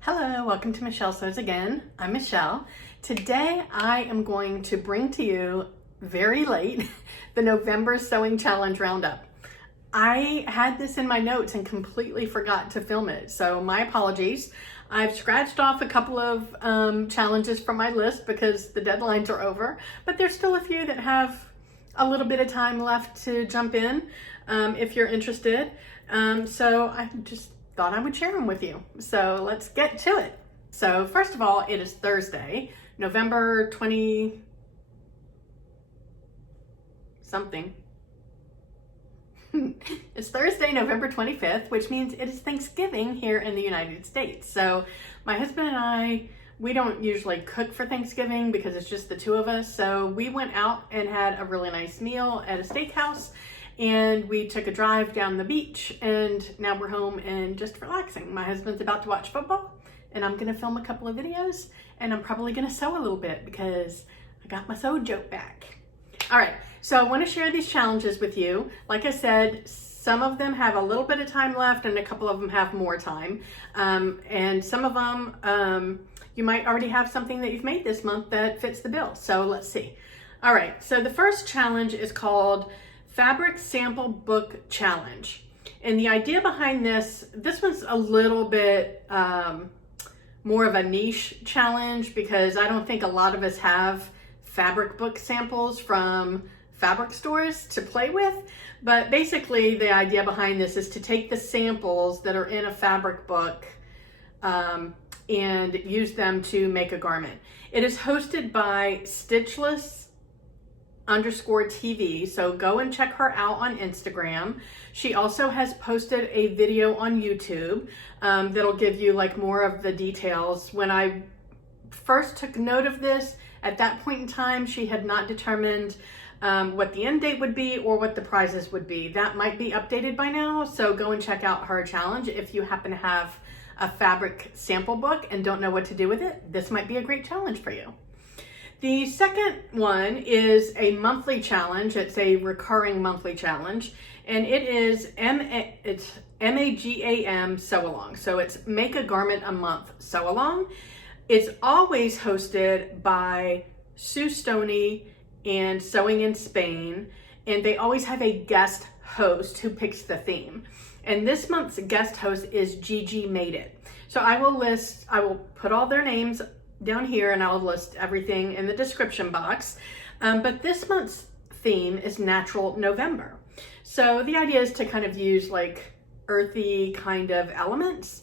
Hello, welcome to Michelle Sews again. I'm Michelle. Today I am going to bring to you, very late, the November Sewing Challenge Roundup. I had this in my notes and completely forgot to film it, so my apologies. I've scratched off a couple of challenges from my list because the deadlines are over, but there's still a few that have a little bit of time left to jump in if you're interested. So I just thought I would share them with you. So let's get to it. So first of all, it is Thursday, November 20 something. It's Thursday, November 25th, which means it is Thanksgiving here in the United States. So my husband and I, we don't usually cook for Thanksgiving because it's just the two of us. So we went out and had a really nice meal at a steakhouse, and we took a drive down the beach, and now we're home and just relaxing. My husband's about to watch football, and I'm gonna film a couple of videos, and I'm probably gonna sew a little bit because I got my sew joke back. All right, so I wanna share these challenges with you. Like I said, some of them have a little bit of time left and a couple of them have more time. And some of them, you might already have something that you've made this month that fits the bill. So let's see. All right, so the first challenge is called Fabric Sample Book Challenge. And the idea behind this one's a little bit more of a niche challenge because I don't think a lot of us have fabric book samples from fabric stores to play with. But basically the idea behind this is to take the samples that are in a fabric book and use them to make a garment. It is hosted by Stitchless_TV, so go and check her out on Instagram. She also has posted a video on YouTube that'll give you like more of the details. When I first took note of this, at that point in time, she had not determined what the end date would be or what the prizes would be. That might be updated by now, so go and check out her challenge. If you happen to have a fabric sample book and don't know what to do with it, this might be a great challenge for you. The second one is a monthly challenge. It's a recurring monthly challenge, and it is MAGAM Sew Along. So it's Make a Garment a Month Sew Along. It's always hosted by Sue Stoney and Sewing in Spain, and they always have a guest host who picks the theme. And this month's guest host is Gigi Made It. So I will put all their names down here and I'll list everything in the description box. But this month's theme is Natural November. So the idea is to kind of use like earthy kind of elements.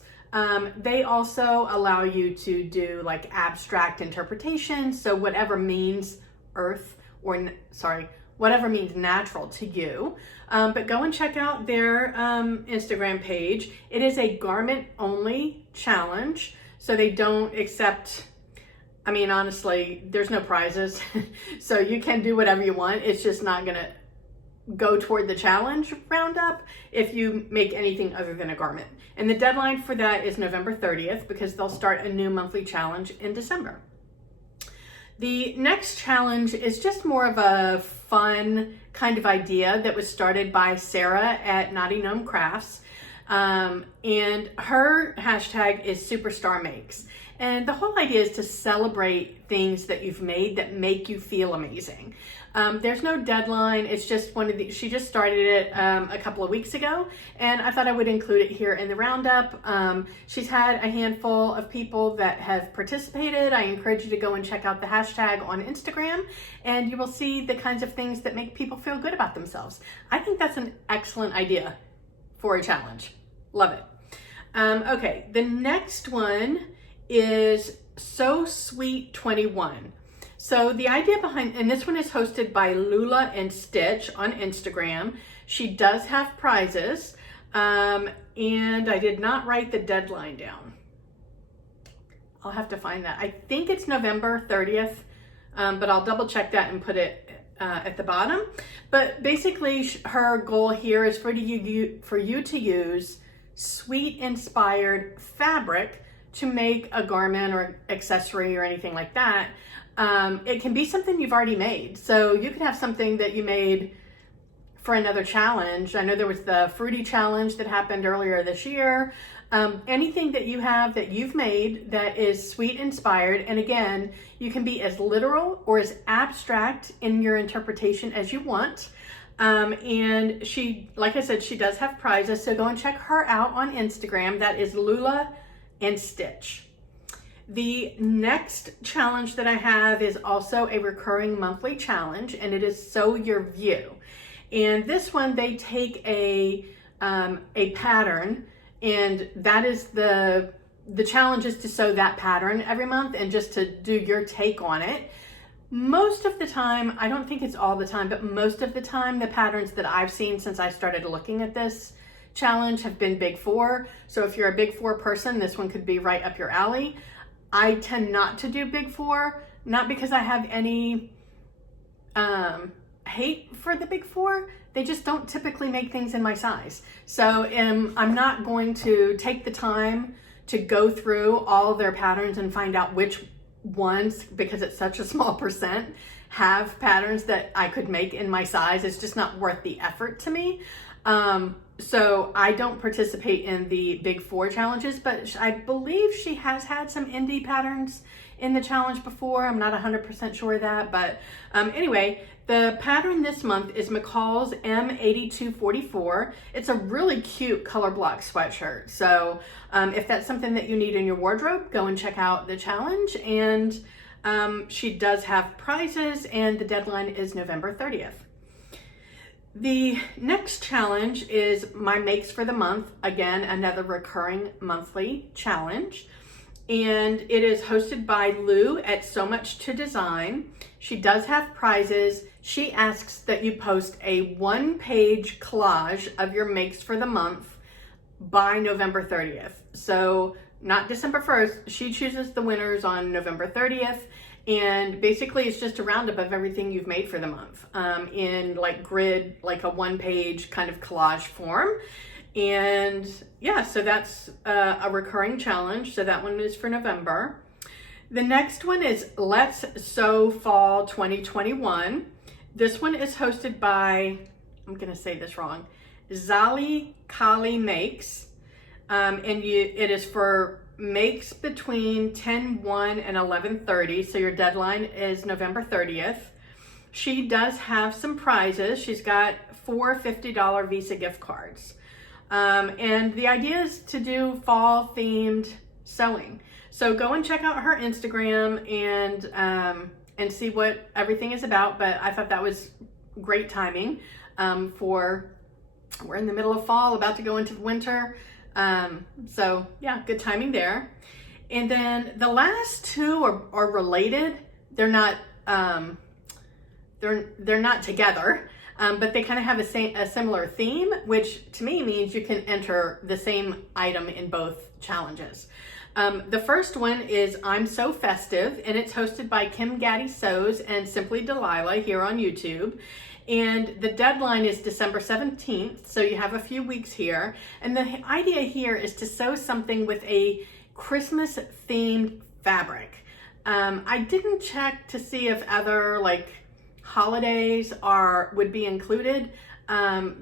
They also allow you to do like abstract interpretation. So whatever means earth whatever means natural to you. But go and check out their Instagram page. It is a garment only challenge. So they don't accept, I mean, honestly, there's no prizes. So you can do whatever you want. It's just not gonna go toward the challenge roundup if you make anything other than a garment. And the deadline for that is November 30th because they'll start a new monthly challenge in December. The next challenge is just more of a fun kind of idea that was started by Sarah at Naughty Gnome Crafts. And her hashtag is Superstar Makes. And the whole idea is to celebrate things that you've made that make you feel amazing. There's no deadline. It's just she just started it a couple of weeks ago, and I thought I would include it here in the roundup. She's had a handful of people that have participated. I encourage you to go and check out the hashtag on Instagram, and you will see the kinds of things that make people feel good about themselves. I think that's an excellent idea for a challenge. Love it. Okay, the next one is So Sweet 21. So the idea behind, and this one is hosted by Lula and Stitch on Instagram. She does have prizes, and I did not write the deadline down. I'll have to find that. I think it's November 30th, but I'll double check that and put it at the bottom. But basically her goal here is for you to use sweet inspired fabric to make a garment or accessory or anything like that. It can be something you've already made. So you could have something that you made for another challenge. I know there was the fruity challenge that happened earlier this year. Anything that you have that you've made that is sweet inspired, and again, you can be as literal or as abstract in your interpretation as you want. And she, like I said, she does have prizes, so go and check her out on Instagram. That is Lula and Stitch. The next challenge that I have is also a recurring monthly challenge, and it is Sew Your View. And this one, they take a pattern, and that is the challenge is to sew that pattern every month and just to do your take on it. Most of the time, I don't think it's all the time, but most of the time, the patterns that I've seen since I started looking at this challenge have been Big Four. So if you're a Big Four person, this one could be right up your alley. I tend not to do Big Four, not because I have any hate for the Big Four. They just don't typically make things in my size. So I'm not going to take the time to go through all of their patterns and find out which ones, because it's such a small percent, have patterns that I could make in my size. It's just not worth the effort to me. So I don't participate in the Big Four challenges, but I believe she has had some indie patterns in the challenge before. I'm not 100% sure of that, but anyway, the pattern this month is McCall's M8244. It's a really cute color block sweatshirt. So if that's something that you need in your wardrobe, go and check out the challenge. And she does have prizes, and the deadline is November 30th. The next challenge is my makes for the month. Again, another recurring monthly challenge. And it is hosted by Lou at So Much to Design. She does have prizes. She asks that you post a 1-page collage of your makes for the month by November 30th. So not December 1st. She chooses the winners on November 30th. And basically it's just a roundup of everything you've made for the month in like grid, like a 1-page kind of collage form. And yeah, so that's a recurring challenge. So that one is for November. The next one is Let's Sew Fall 2021. This one is hosted by, I'm going to say this wrong, Zali Kali Makes. It is for makes between 10/1 and 11/30. So your deadline is November 30th. She does have some prizes. She's got 4 $50 Visa gift cards. And the idea is to do fall themed sewing. So go and check out her Instagram and see what everything is about. But I thought that was great timing we're in the middle of fall, about to go into winter. So yeah, good timing there. And then the last two are related. They're not together. But they kind of have a similar theme, which to me means you can enter the same item in both challenges. The first one is I'm So Festive, and it's hosted by Gaddy Sews and Simply Delilah here on YouTube. And the deadline is December 17th, so you have a few weeks here. And the idea here is to sew something with a Christmas themed fabric. I didn't check to see if other holidays would be included.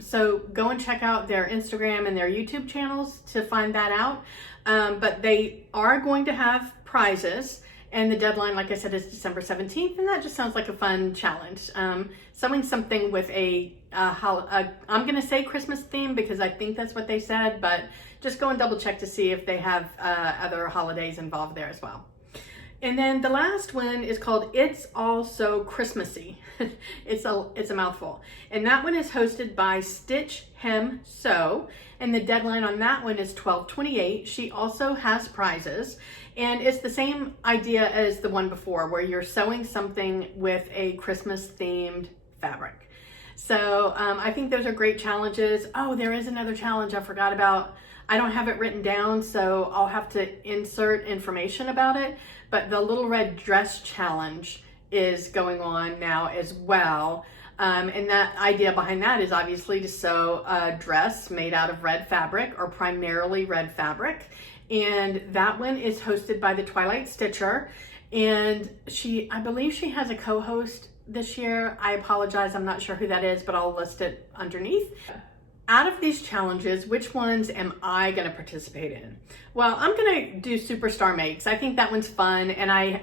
So go and check out their Instagram and their YouTube channels to find that out. But they are going to have prizes, and the deadline, like I said, is December 17th, and that just sounds like a fun challenge. Sewing something with I'm gonna say Christmas theme because I think that's what they said, but just go and double check to see if they have other holidays involved there as well. And then the last one is called It's All So Christmassy. It's a mouthful. And that one is hosted by Stitch Hem Sew. And the deadline on that one is 12/28. She also has prizes. And it's the same idea as the one before, where you're sewing something with a Christmas themed fabric. So I think those are great challenges. Oh, there is another challenge I forgot about. I don't have it written down, so I'll have to insert information about it. But the Little Red Dress Challenge is going on now as well. And that idea behind that is obviously to sew a dress made out of red fabric, or primarily red fabric. And that one is hosted by the Twilight Stitcher. And I believe she has a co-host this year. I apologize, I'm not sure who that is, but I'll list it underneath. Out of these challenges, which ones am I going to participate in? Well, I'm going to do Superstar Makes. I think that one's fun, and I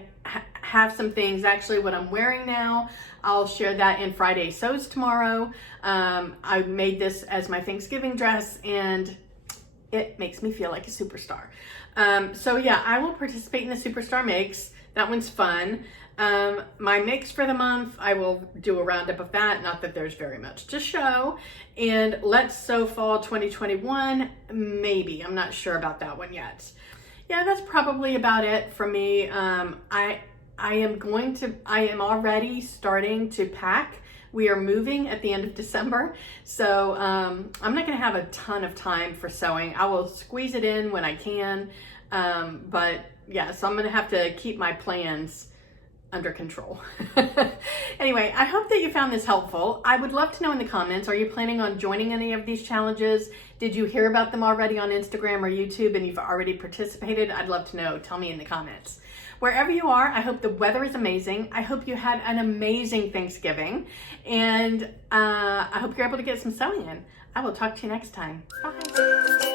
have some things, actually what I'm wearing now. I'll share that in Friday Sews tomorrow. I made this as my Thanksgiving dress, and it makes me feel like a superstar. So yeah, I will participate in the Superstar Makes. That one's fun. My mix for the month, I will do a roundup of that. Not that there's very much to show. And Let's Sew Fall 2021, maybe. I'm not sure about that one yet. Yeah, that's probably about it for me. I am already starting to pack. We are moving at the end of December, so I'm not going to have a ton of time for sewing. I will squeeze it in when I can, but yeah, so I'm going to have to keep my plans under control. Anyway, I hope that you found this helpful. I would love to know in the comments, are you planning on joining any of these challenges? Did you hear about them already on Instagram or YouTube and you've already participated? I'd love to know. Tell me in the comments. Wherever you are, I hope the weather is amazing. I hope you had an amazing Thanksgiving, and I hope you're able to get some sewing in. I will talk to you next time. Bye.